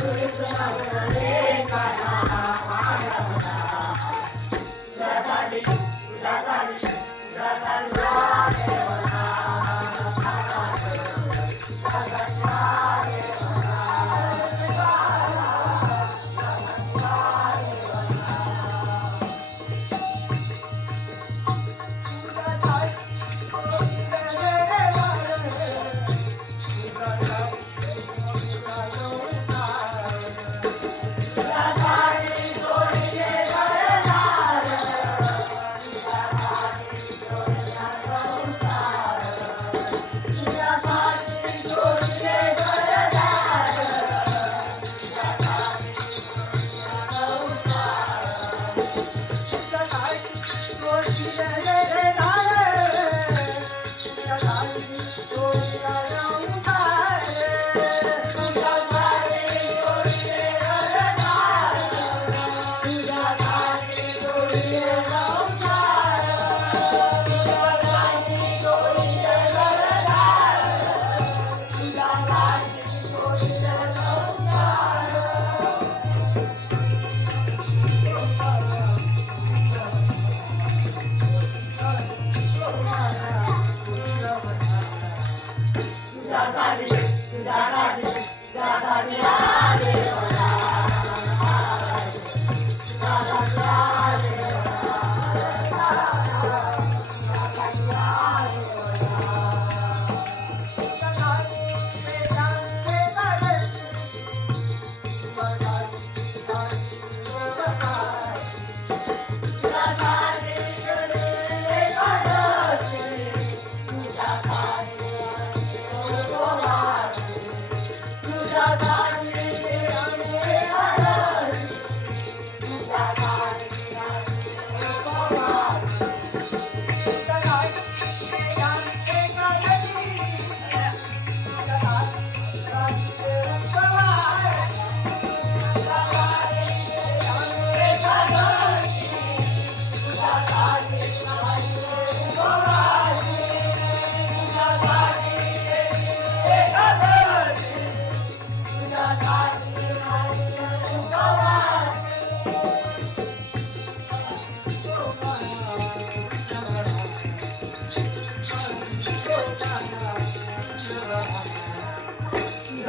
歌唱。I'm sorry.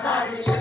just.